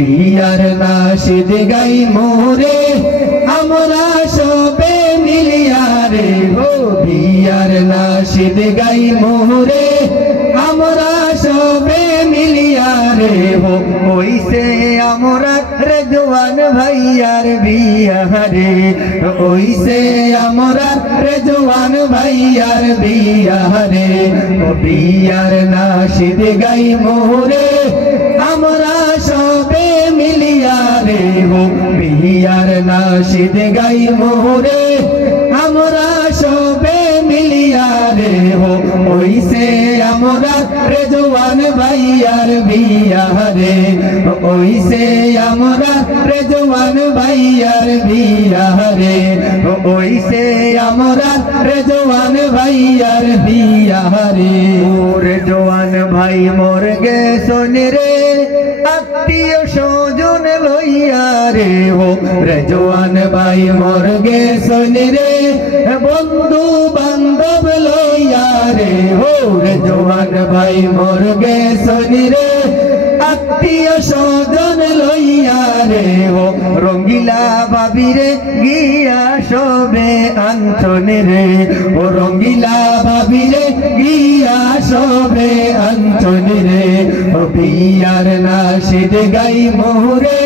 বিয়ার নাশিদ গাই মোরে আমরা সবে মিলিয়া রে হো বিয়ার নাশিদ গাই মোরে আমরা সবে মিলিয়া রে হো ওইসে আমরা রেজওয়ান ভাইয়ার বিয়া রে ওইসে আমরা রেজওয়ান ভাইয়ার বিয়া রে ও বিয়ার নাশিদ গাই মোরে আমরা সবে মিলিয়া রে হো বিয়ার নাশিদ গাই মোরে আমরা সবে মিলিয়া রে হো ওইসে আমরা রেজওয়ান ভাইয়ার বিয়া রে ওইসে আমরা রেজওয়ান ভাইয়ার বিয়া রে ওইসে আমরা রেজওয়ান ভাইয়ার বিয়া রে রেজওয়ান ভাই মোর গেছন রে আত্মীয় স্বজন লইয়া রে হো রেজওয়ান ভাই মোর গেছন রে বন্ধু বান্ধব লইয়া রে হো রেজওয়ান ভাই মোর গেছন রে আত্মীয় স্বজন লইয়া রে হো রঙ্গিলা বাবিরে গিয়া সবে আন্তনে রে ও রঙ্গিলা বাবিরে গিয়া সবে আন্তনে রে ও বিয়ার নাশিদ গাই মোরে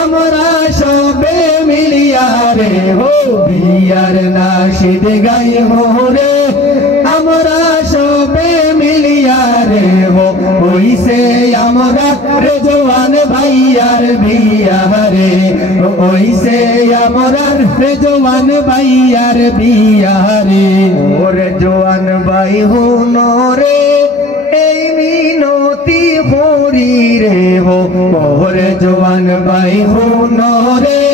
আমরা সবে মিলিয়া রে হো বিয়ার নাশিদ গাই মোরে আমরা সবে মিলিয়া রে হো ওইসে আমরা রেজওয়ান ভাইয়ার বিয়া রে ওইসে আমরা রেজওয়ান ভাইয়ার বিয়া রে ও রেজওয়ান ভাই হুনো রে এই মিনতি করি রে হো ও রেজওয়ান ভাই হুনো রে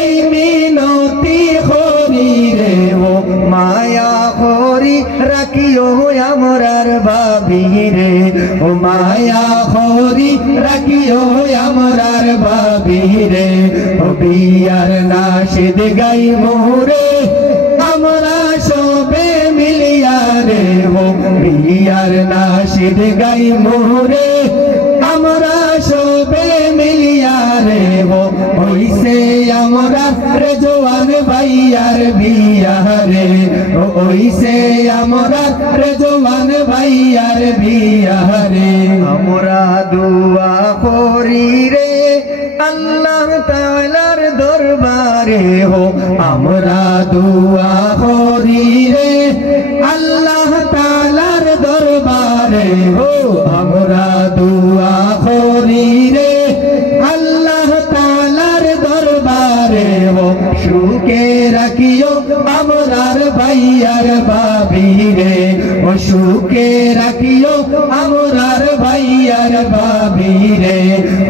এই মিনতি করি রে হো মায়া করি রাখিও আমরার বাবি রে ও মায়া করি রাখিও আমরার বাবি রে ও বিয়ার নাশিদ গাই মোরে আমরা সবে মিলিয়া রে হো বিয়ার নাশিদ গাই মোরে আমরা সবে মিলিয়া রে হো ওইসে আমরা রেজওয়ান ভাইয়ার বিয়া রে ওইসে আমরা রেজওয়ান ভাইয়ার বিয়া রে আমরা দুয়া করি রে আল্লাহ তাআলার দরবারে হো আমরা দুয়া করি রে আল্লাহ তাআলার দরবারে হো আমরা দুয়া করি রে আল্লাহ তাআলার দরবারে হো সুখে রাখিও আমরার ভাইয়ার বাবি রে ও সুখে রাখিও আমরার ভাইয়ার বাবি রে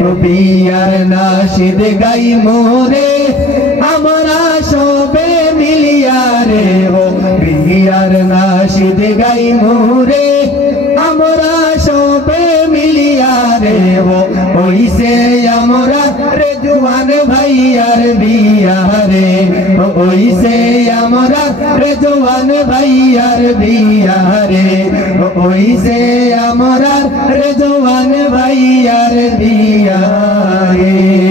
ও বিয়ার নাশিদ গাই মোরে আমরা সবে মিলিয়া রে হো বিয়ার নাশিদ গাই মোরে আমরা সবে মিলিয়া রে হো ওইসে আমরা রেজওয়ান ভাইয়ার বিয়া রে ওইসে আমরা রেজওয়ান ভাইয়ার বিয়া রে ওইসে আমরা রেজওয়ান ভাইয়ার বিয়া রে।